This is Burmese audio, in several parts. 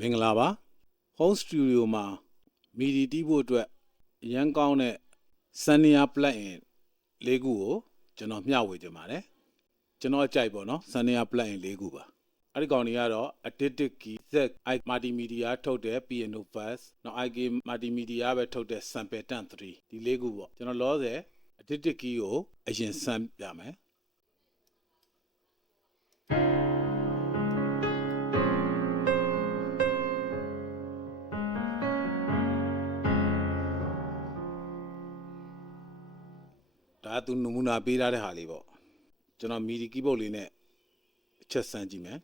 မင်္ဂလာပါ Home Studio မှာ MIDI တီးဖို့အတွက်ရန်ကောင်းတဲ့ Piano Plugin ၄ခုကိုကျွန်တော်မျှဝေချင်ပါတယ်ကျွန်တော်ကြိုက်ပေါ့နော် Piano Plugin ၄ခုပါအဲ့ဒီကောင်တွေကတော့ Addictive Key ikmultimedia ထုတ်တဲ့ Piano VST နောက် ikmultimedia ပဲထုတ်တဲ့ Sample 3ဒီ၄ခုပေါ့ကျွန်တော်လောဆယ် Addictive Key ကိုအရင်စမ်းပြမယ်ဒါသူနမူနာပေးထားတဲ့ဟာလေးပေါ့ကျွန်တော် MIDI keyboard လေးနဲ့အချက်စမ်းကြည့်မယ်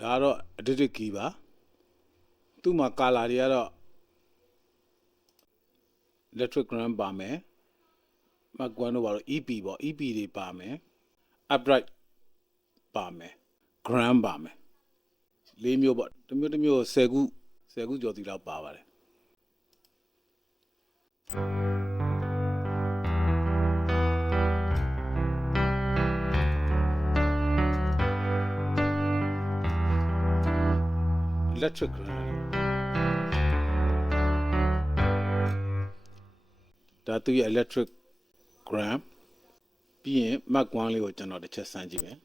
ဒါကတော့ Addictive Key ပါသူ့မှာ color တွေကတော့ electric drum ပါမယ် McGuan တို့ပါတော့ EP ပေါ့ EP တွေပါမယ် upright ပါမယ် gram ပါမယ်၄မျိုးပေါ့တစ်မျိုး10ခုကျော်စီလောက်ပါပါတယ်electric gram ဒါသူရဲ့ electric gram ပြီးရင် Mark 1လေးကိုကျွန်တော်တစ်ချက်စမ်းကြည့်မယ်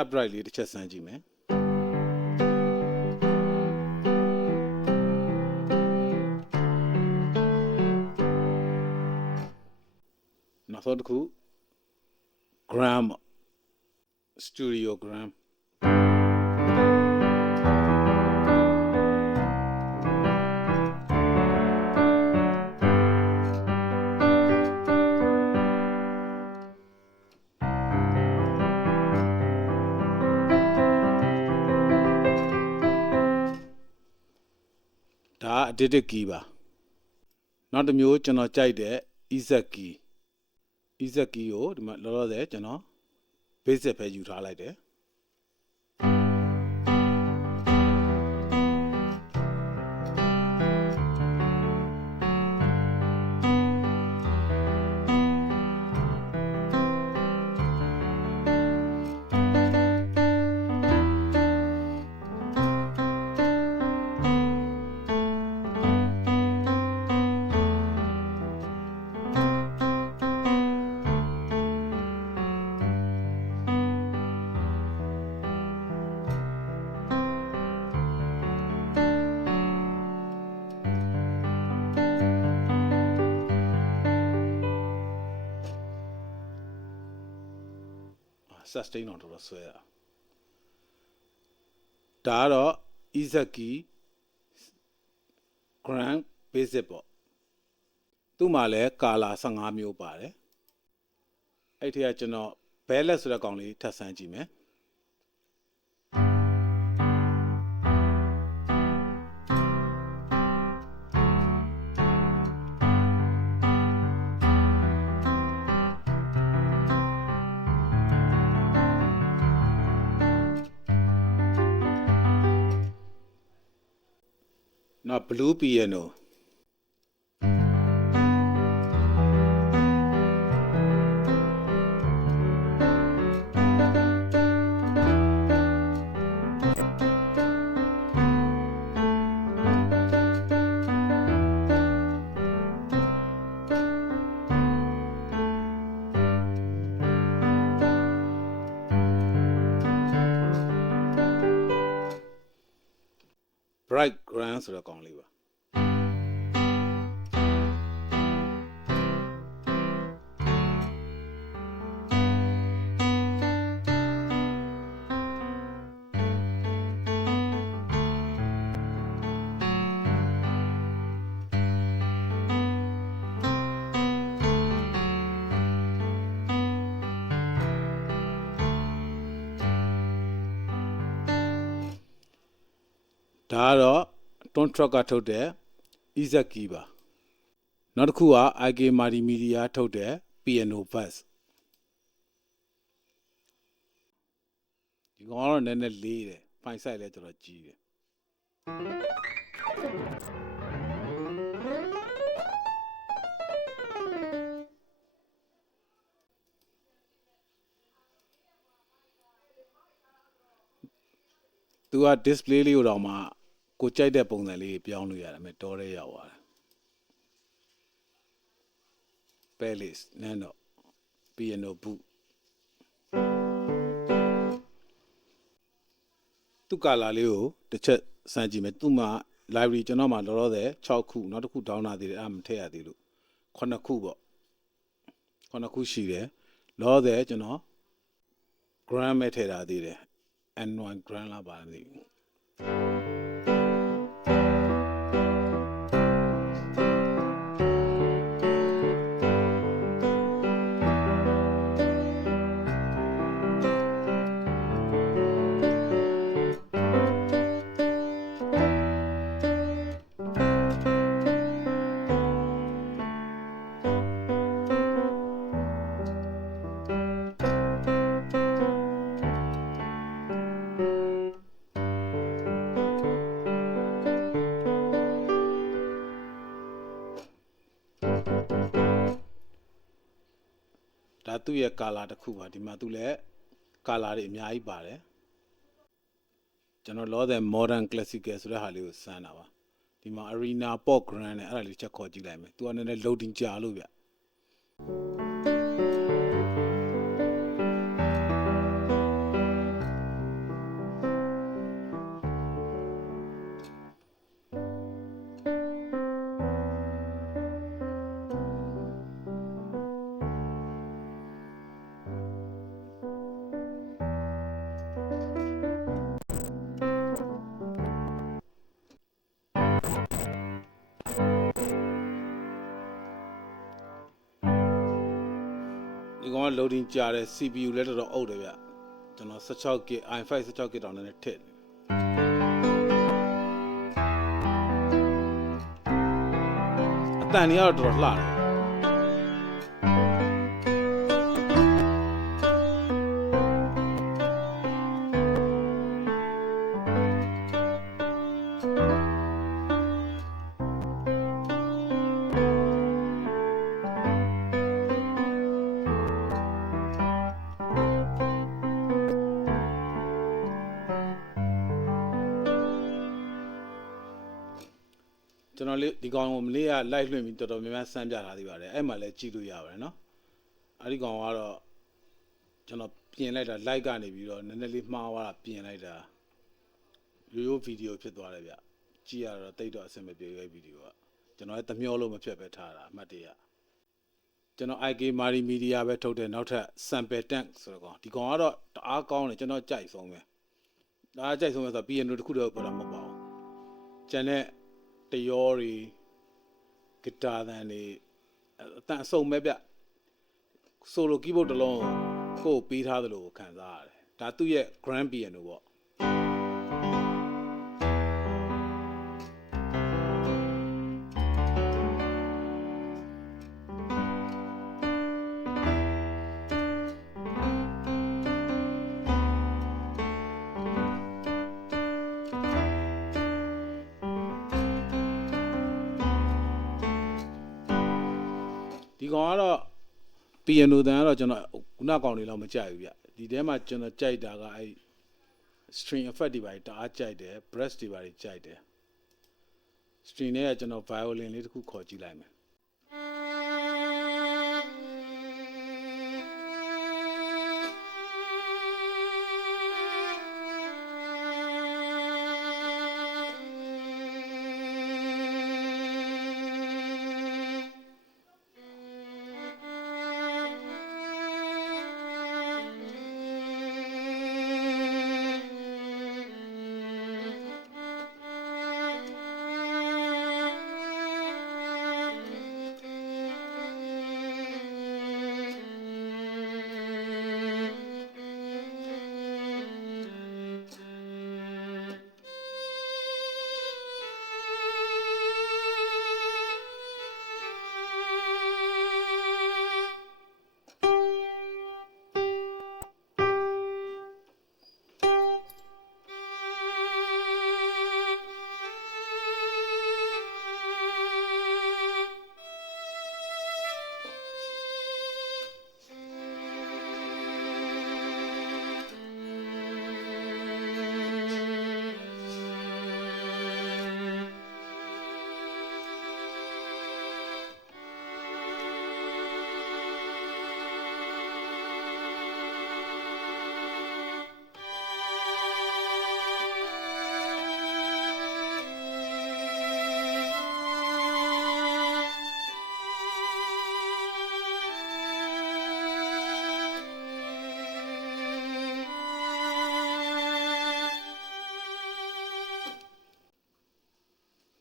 upright လေးတစ်ချက်စမ်းကြည့်မယ်နောက်ဆုံးတစ်ခု gram studio gram ဒါ Addictive Key ပါနောက်တစ်မျိုးကျွန်တော်ကြိုက်တဲ့ EZ Key EZ Key ကိုဒီမှာလောလောဆယ်ကျွန်တော် basic ပဲယူထားလိုက်တယ်sustain တော့တော်တော်ဆွဲတာဒါကတော့ EZ Key Grand Basic ပေါ့သူ့မှာလည်း color 15မျိုးပါတယ်အဲ့ထက်ကကျွန်တော် ballet ဆိုတဲ့ကောင်လေးထပ်ဆန်းကြည့်မယ်နောက် blue piano bright grand ဆိုတဲ့ကောင်လေးပါ ဒါကတော့ Tone Truck ကထုတ်တဲ့ Easy Key ပါနောက်တစ်ခုက ikmultimedia ထုတ်တဲ့ Piano VST ဒီကောင်ကတော့နည်းနည်းလေးတယ် fine size လည်းတော်တော်ကြီးတယ်သူက display လေးကိုတော့မှကိုကြိုက်တဲ့ပုံစံလေးပြောင်းလို့ရတယ်မယ်တော်ရဲရောက်သွားတယ် Palace နန်းတော့ Piano boot သူ့ကာလာလေးကိုတစ်ချက်စမ်းကြည့်မယ်သူ့မှာ library ကျွန်တော်မှာလောလောဆယ်6ခုနောက်တစ်ခု down လာသေးတယ်အဲ့ဒါမထည့်ရသေးလို့9ခုပေါ့9ခုရှိတယ်လောလောဆယ်ကျွန်တော် grand မဲ့ထည့်ထားသေးတယ် N1 grand လာပါမသိဘူးဒါသူ့ရဲ့ color တစ်ခုပါဒီမှာသူလည်း color တွေအများကြီးပါတယ်ကျွန်တော်လောဆယ် modern classical ဆိုတဲ့ဟာလေးကိုစမ်းတာပါဒီမှာ arena pop grand နဲ့အဲ့ဒါလေးချက်ခေါ်ကြည့်လိုက်မယ်သူကနည်းနည်း loading ကြာလို့ဗျဒီကောင်က loading ကြာတယ် CPU လည်းတော်တော်အုပ်တယ်ဗျကျွန်တော် 16GB i5 16GB တောင်နဲ့ထည့်အတန်ကြီးကတော့တော်တော်လှတယ်ကျွန်တော်လေးဒီကောင်ကိုမလေးက live လွှင့်ပြီးတော်တော်များများစမ်းပြထားသေးပါတယ်အဲ့မှာလည်းကြည့်လို့ရပါတယ်နော်အဲ့ဒီကောင်ကတော့ကျွန်တော်ပြင်လိုက်တာ live ကနေပြီးတော့နည်းနည်းလေးမှားသွားတာပြင်လိုက်တာရိုးဗီဒီယိုဖြစ်သွားတယ်ဗျကြည့်ရတော့တိတ်တော့အဆင်မပြေရဲ့ဗီဒီယိုကကျွန်တော်လည်းတမျောလို့မဖြတ်ပဲထားတာအမှတ်တရကျွန်တော် ikmultimedia ပဲထုတ်တယ်နောက်ထပ် sample tank ဆိုတော့ဒီကောင်ကတော့တအားကောင်းတယ်ကျွန်တော်ကြိုက်ဆုံးပဲဒါကြိုက်ဆုံးပဲဆိုတော့ piano တစ်ခုတော့ပြောတာမဟုတ်ပါဘူးကျန်တဲ့တရောတွေဂီတာသံတွေအတန်အစုံပဲဗျဆိုလို keyboard တစ်လုံးကိုပေးထားသလိုခံစားရတယ်ဒါသူ့ရဲ့ grand piano ပေါ့ဒီကောင်ကတော့ piano တန်ကတော့ကျွန်တော်ခုနကောင်တွေတော့မကြိုက်ဘူးဗျဒီထဲမှာကျွန်တော်ကြိုက်တာကအဲ့ string effect တွေပါတအားကြိုက်တယ် brass တွေပါကြိုက်တယ် string နဲ့ကျွန်တော် violin လေးတစ်ခုခေါ်ကြည့်လိုက်မယ်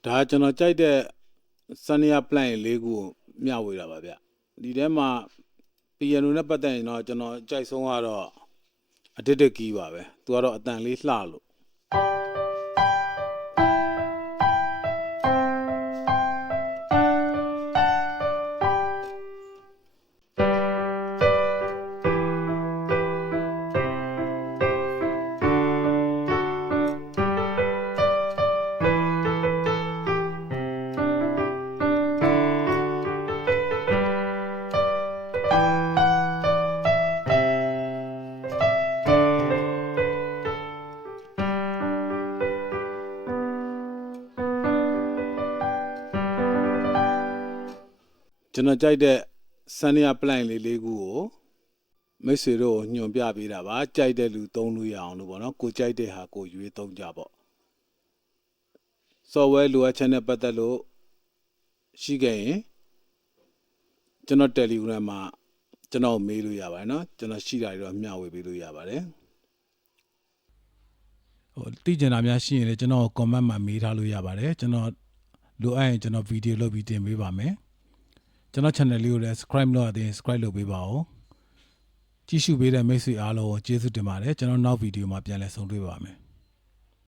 ဒါကျွန်တော်ကြိုက်တဲ့ Sanya Plugin လေးခုကိုမျှဝေတာပါဗျဒီထဲမှာ piano နဲ့ပတ်သက်ရင်တော့ကျွန်တော်ကြိုက်ဆုံးကတော့ addicted key ပါပဲသူကတော့အတန်လေးလှလို့ကျွန်တော်ကြိုက်တဲ့ Sanya Plugin လေးခုကိုမိတ်ဆွေတို့ညွှန်ပြပေးတာပါကြိုက်တဲ့လူသုံးလို့ရအောင်လို့ပေါ့နော်ကိုကြိုက်တဲ့ဟာကိုရွေးသုံးကြပေါ့ software လိုအပ်ချက်နဲ့ပတ်သက်လို့ရှိခဲ့ရင်ကျွန်တော် Telegram မှာကျွန်တော်မေးလို့ရပါတယ်နော်ကျွန်တော်ရှိတာတွေတော့မျှဝေပေးလို့ရပါတယ်သိကျင်တာများရှိရင်လည်းကျွန်တော် comment မှာမေးထားလို့ရပါတယ်ကျွန်တော်လိုအပ်ရင်ကျွန်တော်ဗီဒီယိုလုပ်ပြီးတင်ပေးပါမယ်ကျွန်တော် channel လေးကိုလည်း subscribe လုပ်ရသေးရင် subscribe လုပ်ပေးပါဦးကြည့်ရှုပေးတဲ့မိတ်ဆွေအားလုံးကိုကျေးဇူးတင်ပါတယ်ကျွန်တော်နောက်ဗီဒီယိုမှာပြန်လည်ဆုံတွေ့ပါမယ်